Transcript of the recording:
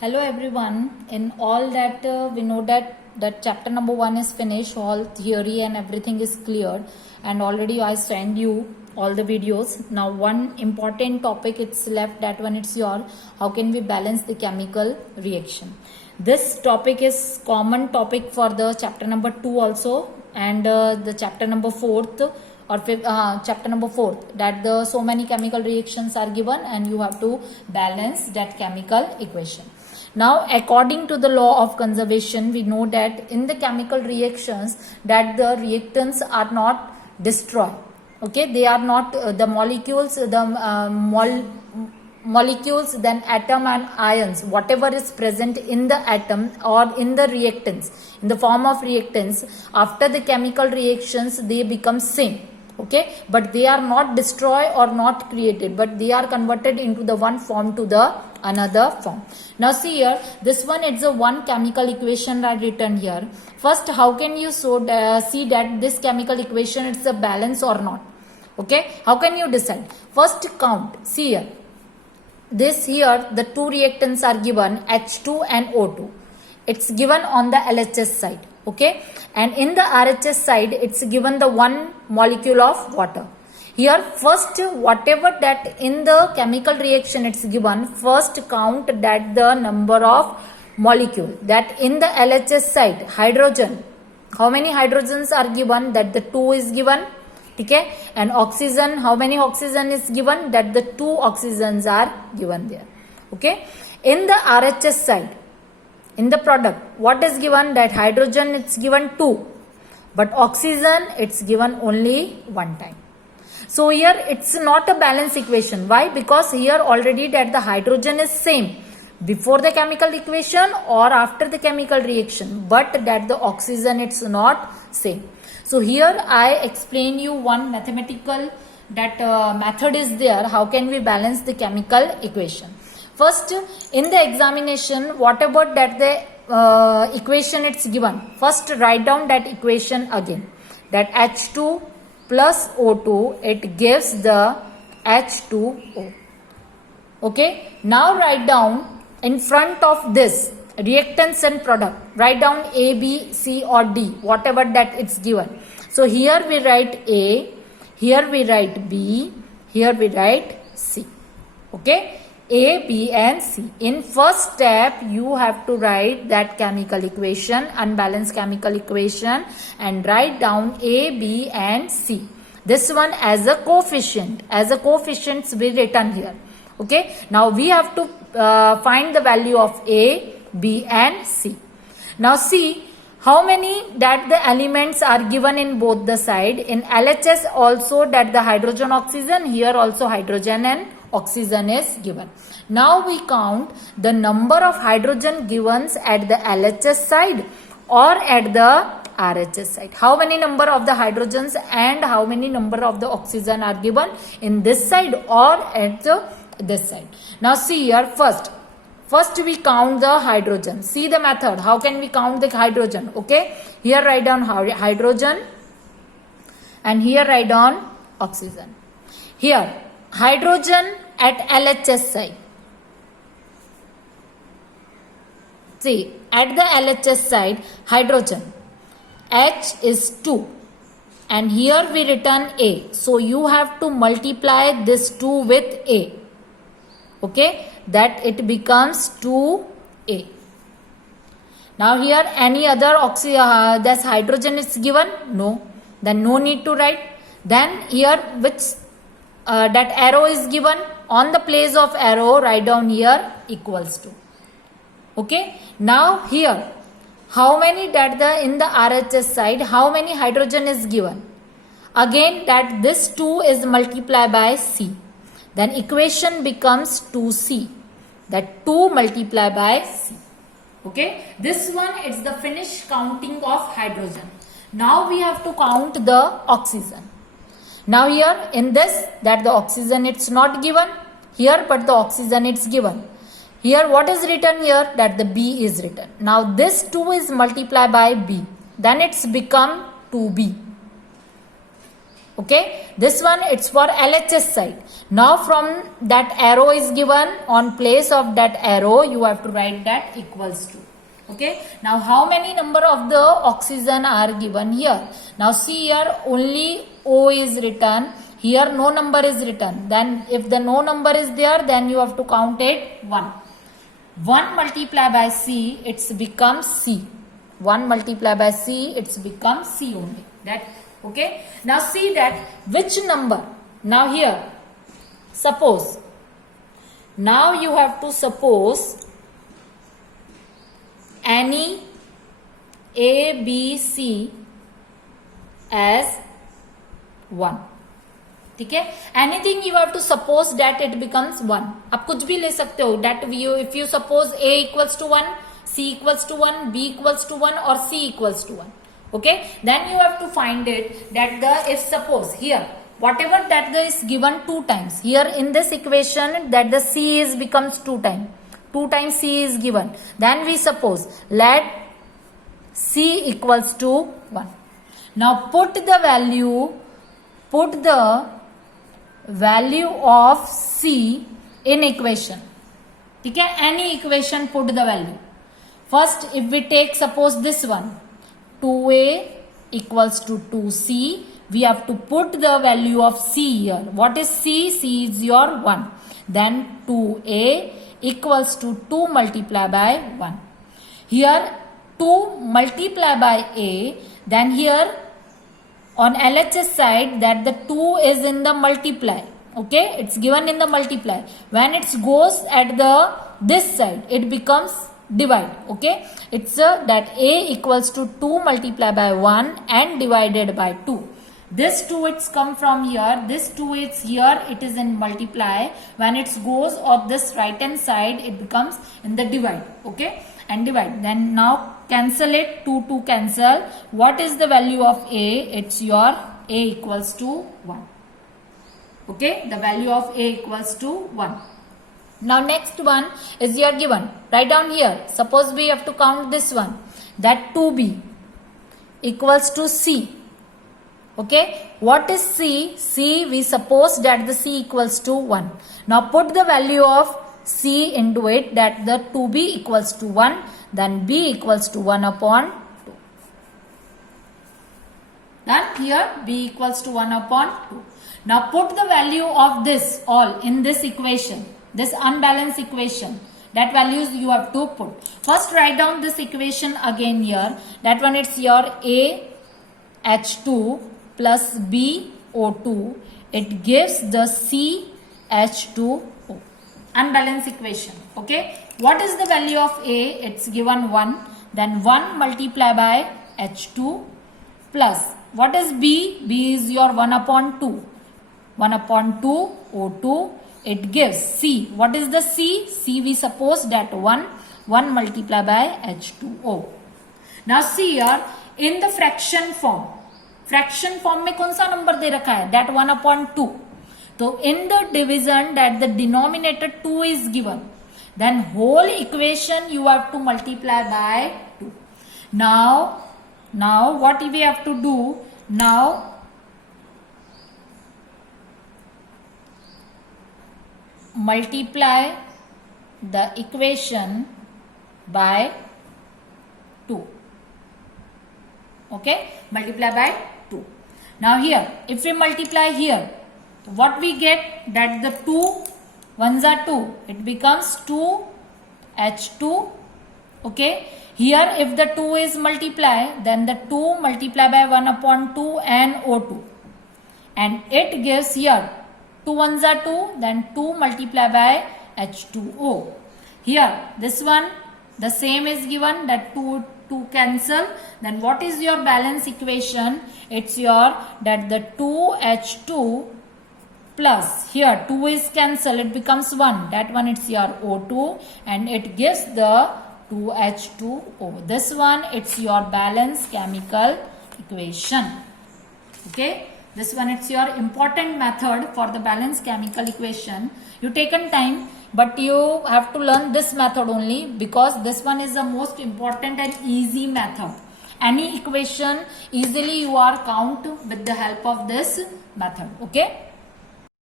Hello everyone. In all that we know that chapter number 1 is finished, all theory and everything is cleared, and already I send you all the videos. Now one important topic it's left, that one it's your how can we balance the chemical reaction. This topic is common topic for the chapter number 2 also, and the chapter number 4th or chapter number 4th, that the so many chemical reactions are given and you have to balance that chemical equation. Now according to the law of conservation, we know that in the chemical reactions that the reactants are not destroyed. Okay, they are not the molecules, molecules, then atom and ions, whatever is present in the atom or in the reactants, in the form of reactants, after the chemical reactions they become same. Okay, but they are not destroyed or not created, but they are converted into the one form to the another form. Now see here, this one it's a one chemical equation I written here. First, how can you see that this chemical equation it's a balance or not? Okay, how can you decide? First count. See here, this here the two reactants are given, H2 and O2. It's given on the LHS side. Okay, and in the RHS side it's given the one molecule of water. Here first, whatever that in the chemical reaction it's given, first count that the number of molecule, that in the LHS side hydrogen, how many hydrogens are given, that the 2 is given. Okay, and oxygen, how many oxygen is given, that the 2 oxygens are given there. Okay, in the RHS side, in the product, what is given, that hydrogen it's given 2, but oxygen it's given only one time. So here it's not a balance equation. Why? Because here already that the hydrogen is same before the chemical equation or after the chemical reaction, but that the oxygen it's not same. So here I explain you one mathematical that method is there, how can we balance the chemical equation. First, in the examination, whatever that the equation it's given, first write down that equation again, that H2 plus O2, it gives the H2O. Okay, now write down in front of this reactants and product, write down A, B, C or D, whatever that it's given. So here we write A, here we write B, here we write C. Okay, A, B and C. In first step you have to write that chemical equation, unbalanced chemical equation, and write down A, B and C. This one as a coefficient, as a coefficients be written here. Okay, now we have to find the value of A, B and C. Now see how many that the elements are given in both the side. In LHS also that the hydrogen oxygen, here also hydrogen and oxygen is given. Now we count the number of hydrogen given at the LHS side or at the RHS side. How many number of the hydrogens and how many number of the oxygen are given in this side or at this side. Now see here, first we count the hydrogen. See the method, how can we count the hydrogen. Okay, here write down hydrogen and here write down oxygen. Here hydrogen at LHS side. See, at the LHS side, hydrogen H is 2 and here we written A. So you have to multiply this 2 with A. Okay, that it becomes 2A. Now here any other this hydrogen is given? No. Then no need to write. Then here which that arrow is given, on the place of arrow write down here equals to. Okay, now here how many that the in the RHS side, how many hydrogen is given? Again that this 2 is multiplied by C. Then equation becomes 2C. That 2 multiplied by C. Okay, this one is the finished counting of hydrogen. Now we have to count the oxygen. Now here in this that the oxygen it's not given here, but the oxygen it's given. Here what is written here, that the B is written. Now this 2 is multiplied by B, then it's become 2B. Okay, this one it's for LHS side. Now from that arrow is given, on place of that arrow you have to write that equals to. Okay, now how many number of the oxygen are given here? Now see here, only O is written, here no number is written. Then if the no number is there, then you have to count it 1. 1 multiplied by C, it's becomes C. 1 multiplied by C, it's becomes C only. That, okay. Now see that which number. Now here, suppose. Now you have to suppose any A, B, C as 1. ठीक है, anything you have to suppose that it becomes 1. आप कुछ भी ले सकते हो. That if you suppose A equals to 1, C equals to 1, B equals to 1 और C equals to 1. Okay, then you have to find it that the, if suppose here whatever that the is given 2 times, here in this equation that the C is becomes 2 times C is given, then we suppose let C equals to 1. Now put the value of C in equation. ठीक है, any equation put the value. First if we take suppose this one, 2A equals to 2C, we have to put the value of C here. What is C? C is your 1. Then 2A equals to 2 multiplied by 1. Here 2 multiplied by A, then here on LHS side that the 2 is in the multiply. Okay, it's given in the multiply. When it goes at the this side, it becomes divide. Okay, it's that A equals to 2 multiplied by 1 and divided by 2. This 2 it's come from here, this 2 is here, it is in multiply. When it goes of this right hand side, it becomes in the divide. Okay, and divide. Then now cancel it, 2 cancel. What is the value of A? It's your A equals to 1. Okay, the value of A equals to 1. Now next one is here given. Write down here. Suppose we have to count this one. That 2B equals to C. Okay, what is C? C, we suppose that the C equals to 1. Now put the value of C into it, that the 2B equals to 1, then B equals to 1 upon 2. Then here B equals to 1 upon 2. Now put the value of this all in this equation, this unbalanced equation. That values you have to put. First write down this equation again here. That one it's your A H2 plus B O2. It gives the C H2O. Unbalanced equation. Okay, what is the value of A? It's given 1. Then 1 multiply by H2 plus what is B? B is your 1 upon 2. 1 upon 2 O2. It gives C. What is the C? C we suppose that 1 multiply by H2O. Now see here in the fraction form. Fraction form में कौन सा number दे रखा है? That 1 upon 2. So in the division that the denominator 2 is given, then whole equation you have to multiply by 2. Now what we have to do? Now multiply the equation by 2. Okay, multiply by 2. Now here if we multiply here, what we get? That the 2 ones are 2, it becomes 2H2. Okay, here if the 2 is multiplied, then the 2 multiply by 1 upon 2 and O2, and it gives here 2 ones are 2, then 2 multiply by H2O. Here this one the same is given, that 2 cancel. Then what is your balance equation? It's your that the 2H2 plus here 2 is cancelled, it becomes 1. That one it's your O2 and it gives the 2H2O. This one it's your balanced chemical equation. Okay, this one it's your important method for the balanced chemical equation. You taken time, but you have to learn this method only, because this one is the most important and easy method. Any equation easily you are count with the help of this method. Okay.